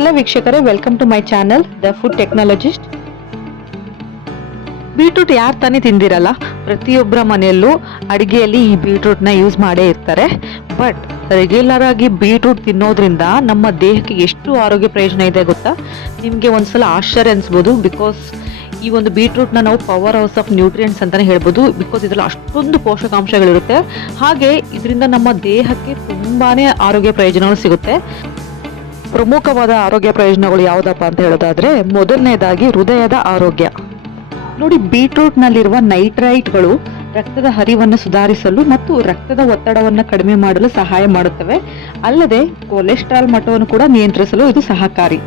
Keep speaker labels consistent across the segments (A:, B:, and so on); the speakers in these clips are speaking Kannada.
A: ಎಲ್ಲ ವೀಕ್ಷಕರೇ welcome to my channel the food technologist beetroot ಯಾರು ತಾನೇ ತಿಂದಿರಲ್ಲ, ಪ್ರತಿಯೊಬ್ಬರ ಮನೆಯಲ್ಲೂ ಅಡುಗೆಯಲ್ಲಿ ಈ ಬೀಟ್ರೂಟ್ನ ಯೂಸ್ ಮಾಡೇ ಇರ್ತಾರೆ. ಬಟ್ ರೆಗ್ಯುಲರ್ ಆಗಿ ಬೀಟ್ರೂಟ್ ತಿನ್ನೋದ್ರಿಂದ ನಮ್ಮ ದೇಹಕ್ಕೆ ಎಷ್ಟು ಆರೋಗ್ಯ ಪ್ರಯೋಜನ ಇದೆ ಗೊತ್ತಾ? ನಿಮಗೆ ಒಂದ್ಸಲ ಆಶ್ಚರ್ಯ ಅನಿಸ್ಬೋದು ಬಿಕಾಸ್ ಈ ಒಂದು ಬೀಟ್ರೂಟ್ನ ನಾವು ಪವರ್ ಹೌಸ್ ಆಫ್ ನ್ಯೂಟ್ರಿಯೆಂಟ್ಸ್ ಅಂತಾನೆ ಹೇಳ್ಬೋದು ಬಿಕಾಸ್ ಇದರಲ್ಲಿ ಅಷ್ಟೊಂದು ಪೋಷಕಾಂಶಗಳಿರುತ್ತೆ. ಹಾಗೆ ಇದರಿಂದ ನಮ್ಮ ದೇಹಕ್ಕೆ ತುಂಬಾನೇ ಆರೋಗ್ಯ ಪ್ರಯೋಜನಗಳು ಸಿಗುತ್ತೆ. ಪ್ರಮುಖವಾದ ಆರೋಗ್ಯ ಪ್ರಯೋಜನಗಳು ಯಾವುದಪ್ಪ ಅಂತ ಹೇಳೋದಾದ್ರೆ, ಮೊದಲನೇದಾಗಿ ಹೃದಯದ ಆರೋಗ್ಯ. ನೋಡಿ, ಬೀಟ್ರೂಟ್ನಲ್ಲಿರುವ ನೈಟ್ರೈಟ್ಗಳು ರಕ್ತದ ಹರಿವನ್ನು ಸುಧಾರಿಸಲು ಮತ್ತು ರಕ್ತದ ಒತ್ತಡವನ್ನು ಕಡಿಮೆ ಮಾಡಲು ಸಹಾಯ ಮಾಡುತ್ತವೆ. ಅಲ್ಲದೆ, ಕೊಲೆಸ್ಟ್ರಾಲ್ ಮಟ್ಟವನ್ನು ಕೂಡ ನಿಯಂತ್ರಿಸಲು ಇದು ಸಹಕಾರಿ.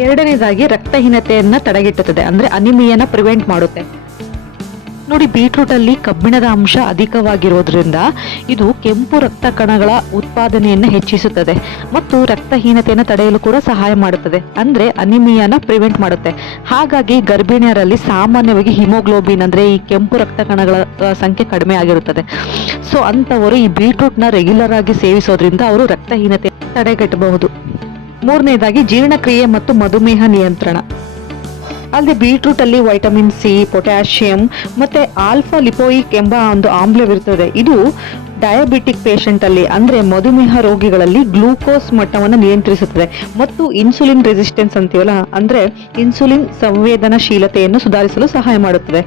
A: ಎರಡನೇದಾಗಿ, ರಕ್ತಹೀನತೆಯನ್ನು ತಡೆಗಟ್ಟುತ್ತದೆ, ಅಂದ್ರೆ ಅನಿಮಿಯನ್ನ ಪ್ರಿವೆಂಟ್ ಮಾಡುತ್ತೆ. ನೋಡಿ ಬೀಟ್ರೂಟಲ್ಲಿ ಕಬ್ಬಿಣದ ಅಂಶ ಅಧಿಕವಾಗಿರೋದ್ರಿಂದ ಇದು ಕೆಂಪು ರಕ್ತ ಕಣಗಳ ಉತ್ಪಾದನೆಯನ್ನು ಹೆಚ್ಚಿಸುತ್ತದೆ ಮತ್ತು ರಕ್ತಹೀನತೆಯನ್ನು ತಡೆಯಲು ಕೂಡ ಸಹಾಯ ಮಾಡುತ್ತದೆ. ಅಂದ್ರೆ ಅನಿಮಿಯಾನ ಪ್ರಿವೆಂಟ್ ಮಾಡುತ್ತೆ. ಹಾಗಾಗಿ ಗರ್ಭಿಣಿಯರಲ್ಲಿ ಸಾಮಾನ್ಯವಾಗಿ ಹಿಮೋಗ್ಲೋಬಿನ್ ಅಂದ್ರೆ ಈ ಕೆಂಪು ರಕ್ತ ಕಣಗಳ ಸಂಖ್ಯೆ ಕಡಿಮೆ ಆಗಿರುತ್ತದೆ. ಸೊ ಅಂಥವರು ಈ ಬೀಟ್ರೂಟ್ನ ರೆಗ್ಯುಲರ್ ಆಗಿ ಸೇವಿಸೋದ್ರಿಂದ ಅವರು ರಕ್ತಹೀನತೆ ತಡೆಗಟ್ಟಬಹುದು. ಮೂರನೇದಾಗಿ ಜೀರ್ಣಕ್ರಿಯೆ ಮತ್ತು ಮಧುಮೇಹ ನಿಯಂತ್ರಣ. ಅಲ್ಲದೆ ಬೀಟ್ರೂಟ್ ಅಲ್ಲಿ ವೈಟಮಿನ್ ಸಿ ಪೊಟ್ಯಾಷಿಯಂ ಮತ್ತೆ ಆಲ್ಫಾ ಲಿಪೋಯಿಕ್ ಎಂಬ ಒಂದು ಆಮ್ಲವಿರುತ್ತದೆ. ಇದು ಡಯಾಬಿಟಿಕ್ ಪೇಷಂಟ್ ಅಲ್ಲಿ ಅಂದ್ರೆ ಮಧುಮೇಹ ರೋಗಿಗಳಲ್ಲಿ ಗ್ಲೂಕೋಸ್ ಮಟ್ಟವನ್ನು ನಿಯಂತ್ರಿಸುತ್ತದೆ. ಮತ್ತು ಇನ್ಸುಲಿನ್ ರೆಸಿಸ್ಟೆನ್ಸ್ ಅಂತೀವಲ್ಲ, ಅಂದ್ರೆ ಇನ್ಸುಲಿನ್ ಸಂವೇದನಾಶೀಲತೆಯನ್ನು ಸುಧಾರಿಸಲು ಸಹಾಯ ಮಾಡುತ್ತದೆ.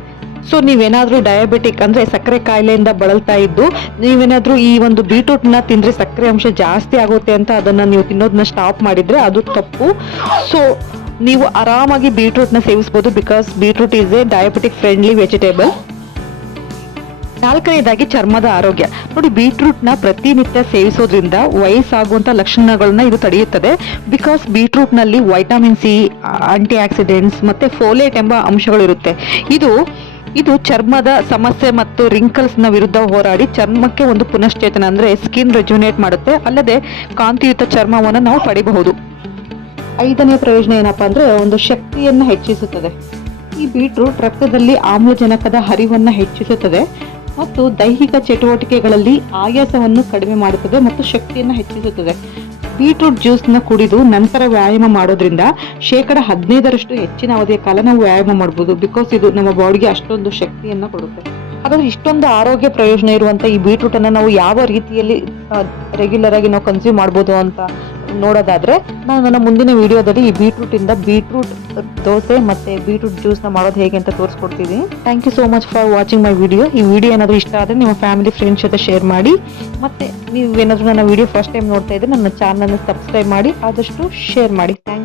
A: ಸೊ ನೀವೇನಾದರೂ ಡಯಾಬಿಟಿಕ್ ಅಂದ್ರೆ ಸಕ್ಕರೆ ಕಾಯಿಲೆಯಿಂದ ಬಳಲ್ತಾ ಇದ್ದು, ನೀವೇನಾದರೂ ಈ ಒಂದು ಬೀಟ್ರೂಟ್ ತಿಂದರೆ ತಿಂದ್ರೆ ಸಕ್ಕರೆ ಅಂಶ ಜಾಸ್ತಿ ಆಗುತ್ತೆ ಅಂತ ಅದನ್ನ ನೀವು ತಿನ್ನೋದನ್ನ ಸ್ಟಾಪ್ ಮಾಡಿದ್ರೆ ಅದು ತಪ್ಪು. ಸೊ ನೀವು ಆರಾಮಾಗಿ ಬೀಟ್ರೂಟ್ ಸೇವಿಸ್ಬೋದು because beetroot is a diabetic friendly vegetable. ನಾಲ್ಕನೇದಾಗಿ ಚರ್ಮದ ಆರೋಗ್ಯ. ನೋಡಿ ಬೀಟ್ರೂಟ್ನ ಪ್ರತಿನಿತ್ಯ ಸೇವಿಸೋದ್ರಿಂದ ವಯಸ್ಸಾಗುವಂತ ಲಕ್ಷಣಗಳನ್ನ ಇದು ತಡೆಯುತ್ತದೆ. ಬಿಕಾಸ್ ಬೀಟ್ರೂಟ್ನಲ್ಲಿ ವೈಟಮಿನ್ ಸಿ ಆಂಟಿ ಆಕ್ಸಿಡೆಂಟ್ಸ್ ಮತ್ತೆ ಫೋಲೇಟ್ ಎಂಬ ಅಂಶಗಳು ಇರುತ್ತೆ. ಇದು ಇದು ಚರ್ಮದ ಸಮಸ್ಯೆ ಮತ್ತು ರಿಂಕಲ್ಸ್ನ ವಿರುದ್ಧ ಹೋರಾಡಿ ಚರ್ಮಕ್ಕೆ ಒಂದು ಪುನಶ್ಚೇತನ ಅಂದರೆ ಸ್ಕಿನ್ ರೆಜ್ಯುನೇಟ್ ಮಾಡುತ್ತೆ. ಅಲ್ಲದೆ ಕಾಂತಿಯುತ ಚರ್ಮವನ್ನು ನಾವು ಪಡಿಬಹುದು. ಐದನೇ ಪ್ರಯೋಜನ ಏನಪ್ಪ ಅಂದರೆ ಒಂದು ಶಕ್ತಿಯನ್ನ ಹೆಚ್ಚಿಸುತ್ತದೆ. ಈ ಬೀಟ್ರೂಟ್ ರಕ್ತದಲ್ಲಿ ಆಮ್ಲಜನಕದ ಹರಿವನ್ನು ಹೆಚ್ಚಿಸುತ್ತದೆ ಮತ್ತು ದೈಹಿಕ ಚಟುವಟಿಕೆಗಳಲ್ಲಿ ಆಯಾಸವನ್ನು ಕಡಿಮೆ ಮಾಡುತ್ತದೆ ಮತ್ತು ಶಕ್ತಿಯನ್ನು ಹೆಚ್ಚಿಸುತ್ತದೆ. ಬೀಟ್ರೂಟ್ ಜ್ಯೂಸ್ನ ಕುಡಿದು ನಂತರ ವ್ಯಾಯಾಮ ಮಾಡೋದ್ರಿಂದ ಶೇಕಡ ಹದಿನೈದರಷ್ಟು ಹೆಚ್ಚಿನ ಅವಧಿಯ ಕಾಲ ನಾವು ವ್ಯಾಯಾಮ ಮಾಡ್ಬೋದು. ಬಿಕಾಸ್ ಇದು ನಮ್ಮ ಬಾಡಿಗೆ ಅಷ್ಟೊಂದು ಶಕ್ತಿಯನ್ನ ಕೊಡುತ್ತೆ. ಹಾಗಾದ್ರೆ ಇಷ್ಟೊಂದು ಆರೋಗ್ಯ ಪ್ರಯೋಜನ ಇರುವಂಥ ಈ ಬೀಟ್ರೂಟನ್ನು ನಾವು ಯಾವ ರೀತಿಯಲ್ಲಿ ರೆಗ್ಯುಲರ್ ಆಗಿ ನಾವು ಕನ್ಸ್ಯೂಮ್ ಮಾಡ್ಬೋದು ಅಂತ ನೋಡೋದಾದ್ರೆ ನಾನು ನನ್ನ ಮುಂದಿನ ವಿಡಿಯೋದಲ್ಲಿ ಈ ಬೀಟ್ರೂಟಿಂದ ಬೀಟ್ರೂಟ್ ದೋಸೆ ಮತ್ತೆ ಬೀಟ್ರೂಟ್ ಜ್ಯೂಸ್ನ ಮಾಡೋದು ಹೇಗೆ ಅಂತ ತೋರಿಸ್ಕೊಡ್ತೀನಿ thank you so much for watching my video ಈ ವಿಡಿಯೋ ಏನಾದರೂ ಇಷ್ಟ ಆದರೆ ನಿಮ್ಮ ಫ್ಯಾಮಿಲಿ ಫ್ರೆಂಡ್ಸ್ ಜೊತೆ ಶೇರ್ ಮಾಡಿ. ಮತ್ತೆ ನೀವು ಏನಾದರೂ ನನ್ನ ವಿಡಿಯೋ ಫಸ್ಟ್ ಟೈಮ್ ನೋಡ್ತಾ ಇದ್ರೆ ನನ್ನ ಚಾನಲ್ ಸಬ್ಸ್ಕ್ರೈಬ್ ಮಾಡಿ. ಆದಷ್ಟು ಶೇರ್ ಮಾಡಿ. ಥ್ಯಾಂಕ್